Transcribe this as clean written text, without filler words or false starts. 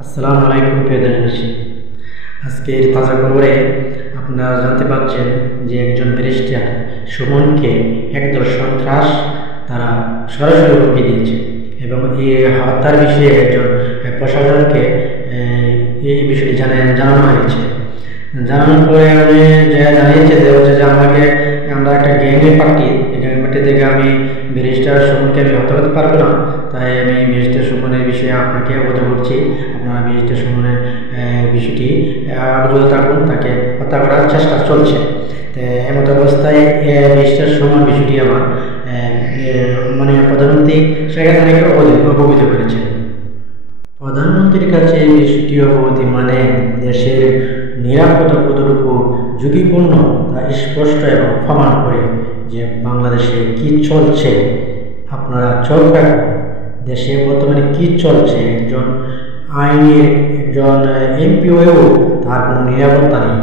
আসসালামু আলাইকুম প্রিয় দেশবাসী। আজকের তাজা খবরে আপনারা জানতে পারছেন যে একজন ব্যারিস্টার সুমনকে একদল সন্ত্রাস তারা সরাসরি হুমকি দিয়েছে এবং এই হত্যার বিষয়ে একজন প্রশাসনকে এই বিষয়টি জানানো হয়েছে। জানানোর পরে উনি জানিয়েছে যে আমাকে আমরা একটা গ্যাংয়ের পার্টি থেকে আমি ব্যারিস্টার সুমনকে আমি হত্যা করতে পারবো না, তাই আমি ব্যারিস্টার সুমনের বিষয়ে আপনাকে অবগত করছি। আপনারা ব্যারিস্টার সুমনের বিষয়টি অবগত থাকুন, তাকে হত্যা করার চেষ্টা চলছে। তো এমত অবস্থায় ব্যারিস্টার সুমন বিষয়টি আমার মাননীয় প্রধানমন্ত্রী শেখ হাসিনাকে অবগত করেছেন। প্রধানমন্ত্রীর কাছে বিষয়টি অবগতি মানে দেশের নিরাপত্তা কতটুকু ঝুঁকিপূর্ণ তা স্পষ্ট এবং প্রমাণ করে যে বাংলাদেশে কি চলছে। আপনারা চোখ রাখুন, দেশে বর্তমানে কি চলছে। একজন আইনের একজন এমপি হয়েও তার কোনো নিরাপত্তা নেই।